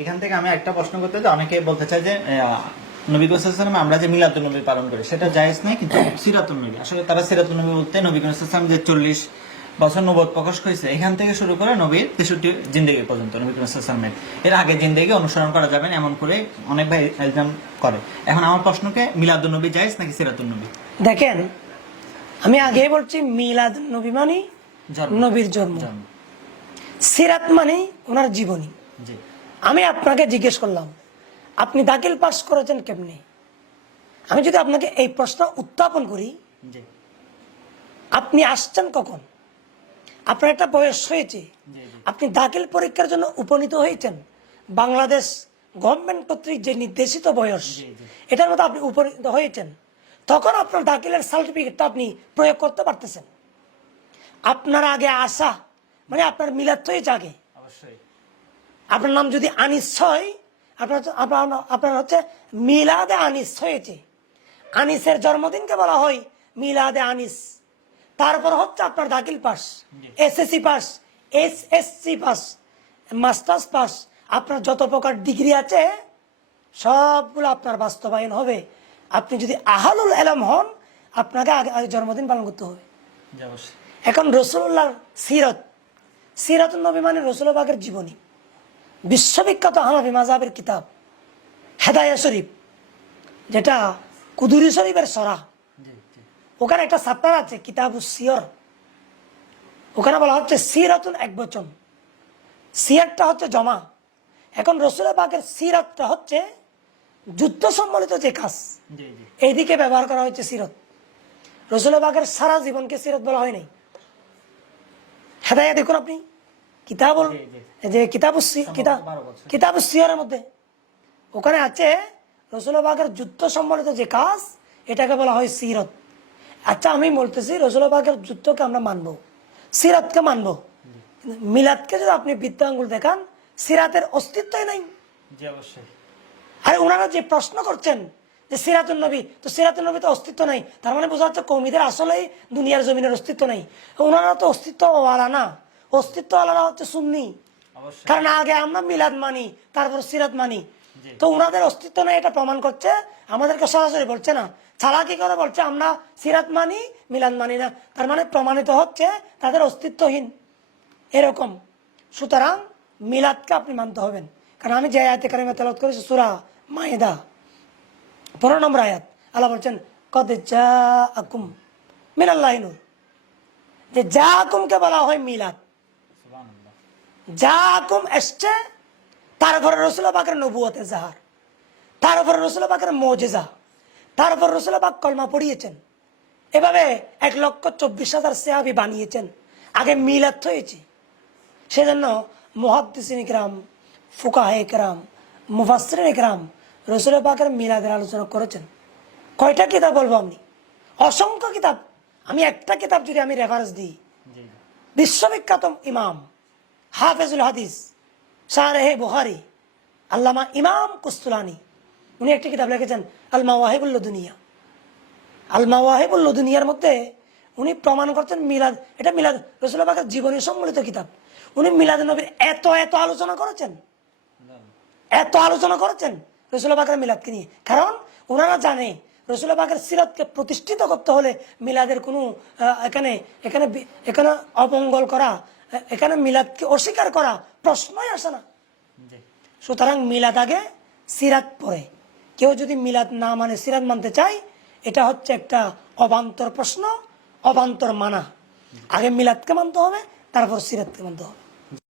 এখান থেকে আমি একটা প্রশ্ন করতে চাই, অনেকে বলতে চাই যে নবী করিম সাল্লাল্লাহু আলাইহি ওয়াসাল্লাম আমরা যে মিলাদুন নবী পালন করি সেটা জায়েজ নাই, কিন্তু সিরাতুন নবী, আসলে তারা সিরাতুন নবী বলতে নবী করিম সাল্লাল্লাহু আলাইহি ওয়াসাল্লাম যে 40 বছর নবুয়ত প্রকাশ করেছে এখান থেকে শুরু করে নবীর 63 জিন্দেগি পর্যন্ত নবী করিম সাল্লাল্লাহু আলাইহি ওয়াসাল্লামের এর আগে জিন্দেগি অনুসরণ করা যাবে না, এমন করে অনেক ভাই ইলজাম করে। এখন আমার প্রশ্নকে মিলাদুন নবী জায়েজ নাকি সিরাতুন নবী? দেখেন, আমি আগে বলছি মিলাদ নবী মানে নবীর জন্ম, সিরাত মানে ওনার জীবনী। আমি আপনাকে জিজ্ঞেস করলাম আপনি দাখিল পাস করেছেন কেমনে? আমি যদি আপনাকে এই প্রশ্ন উত্থাপন করি, আপনি আসছেন কখন? আপনার একটা বয়স হয়েছে, আপনি দাখিল পরীক্ষার জন্য উপনীত হয়েছেন বাংলাদেশ গভর্নমেন্ট কর্তৃক যে নির্দেশিত বয়স, এটার মধ্যে আপনি উপনীত হয়েছেন, তখন আপনার দাখিলের সার্টিফিকেটটা আপনি প্রয়োগ করতে পারতেছেন। আপনার আগে আসা মানে আপনার মিলাদ হয়েছে আগে। আপনার নাম যদি আনিস হয়, আপনার হচ্ছে মিলাদে আনিস হয়েছে। আনিসের জন্মদিনকে বলা হয় মিলাদে আনিস। তারপর হচ্ছে আপনার দাখিল pass, SSC pass, SSC pass, masters pass, আপনার যত প্রকার ডিগ্রি আছে সবগুলো আপনার বাস্তবায়ন হবে। আপনি যদি আহলুল ইলম হন, আপনাকে আগে জন্মদিন পালন করতে হবে। এখন রাসূলুল্লাহর সিরাত, সিরাতুন নবী মানে রাসূলুল্লাহ পাকের জীবনী। বিশ্ববিখ্যাত হানাফি মাযহাবের কিতাব হেদায়া শরীফ, যেটা কুদুরি শরীফের সরা, ওখানে একটা চ্যাপ্টার আছে কিতাবুস সিয়র। ওখানে বলা হচ্ছে সিরাতুন এক বচন, সিরাতটা হচ্ছে জমা। এখন রাসূলুল্লাহ পাকের সিরাতটা হচ্ছে যুদ্ধ সম্বলিত যে কাজ, এইদিকে ব্যবহার করা হচ্ছে সিরাত। রাসূলুল্লাহ পাকের সারা জীবনকে সিরাত বলা হয় নাই। হেদায়া দেখুন আপনি কিতাবুল যে কিতাবুস সিয়রের মধ্যে ওখানে আছে রাসূলুল্লাহ পাকের যুদ্ধ সম্বলিত যে কাজ, এটাকে বলা হয় সিরাত। আচ্ছা, আমি বলতেছি রাসূলুল্লাহ পাকের যুদ্ধকে আমরা মানবো, সিরাতকে মানবো, মিলাদকে যদি আপনি বৃদ্ধ আঙ্গুল দেখান, সিরাতের অস্তিত্বই নাই। আরে ওনারা যে প্রশ্ন করছেন যে সিরাতুন নবী, তো সিরাতুন নবী তো অস্তিত্ব নাই, তার মানে বোঝা যাচ্ছে কওমিদের আসলেই দুনিয়ার জমিনের অস্তিত্ব নাই। ওনারা তো অস্তিত্বওয়ালা না, অস্তিত্বওয়ালারা হচ্ছে সুন্নি। কারণ আগে আমরা মিলাদ মানি, তারপর সিরাত মানি। তো ওনাদের অস্তিত্ব নাই এটা প্রমাণ করছে, আমাদেরকে সরাসরি বলছে না, চালাকি করে বলছে আমরা সিরাত মানি মিলাদ মানি না। তার মানে প্রমাণিত হচ্ছে তাদের অস্তিত্বহীন এরকম। সুতরাং মিলাদকে আপনি মানতে হবেন। কারণ আমি যে আয়াতে কারিমা তেলাওয়াত করেছি সূরা মায়েদা 15 নম্বর আয়াত, আল্লাহ বলছেন কদ জাআকুম মিনাল্লাহি নূর, যে জাআকুমকে বলা হয় মিলাদ। জাআকুম এসছে, তারপরে রাসূলুল্লাহ পাকের নবুয়তের জাহার, তারপরে রাসূলুল্লাহ পাকের মুজিজা, তারপর রাসূলুল্লাহ পাক কলমা পড়িয়েছেন। এভাবে 1,24,000 সাহাবী বানিয়েছেন, আগে মিলাদ হয়েছে। সেজন্য মুহাদ্দিসিন ইকরাম, ফুকাহে ইকরাম, মুফাসসিরিন ইকরাম রাসূলুল্লাহ পাকের মিলাদের আলোচনা করেছেন। কয়টা কিতাব বলবো আমি? অসংখ্য কিতাব। আমি একটা কিতাব যদি আমি রেফারেন্স দিই, বিশ্ববিখ্যাত ইমাম হাফেজুল হাদিস শারহে বুখারী আল্লামা ইমাম কুস্তুলানি, উনি একটি কিতাব লিখেছেন আল মাওয়াহিবুল লদুনিয়া। আল মাওয়াহিবুল লদুনিয়ার মধ্যে উনি প্রমাণ করছেন মিলাদ, এটা মিলাদ রাসূলুল্লাহ পাকের জীবনী সম্বলিত কিতাব। উনি মিলাদ নবীর এত আলোচনা করেছেন, এত আলোচনা করেছেন রাসূলুল্লাহ পাকের মিলাদকে নিয়ে। কারণ ওনারা জানে রাসূলুল্লাহ পাকের সিরাতকে প্রতিষ্ঠিত করতে হলে মিলাদের কোনো এখানে এখানে এখানে অমঙ্গল করা, এখানে মিলাদকে অস্বীকার করা প্রশ্নই আসে না। সুতরাং মিলাদ আগে, সিরাত পরে। কেউ যদি মিলাদ না মানে সিরাত মানতে চায়, এটা হচ্ছে একটা অবান্তর প্রশ্ন, অবান্তর মানা। আগে মিলাদকে মানতে হবে, তারপর সিরাতকে মানতে হবে।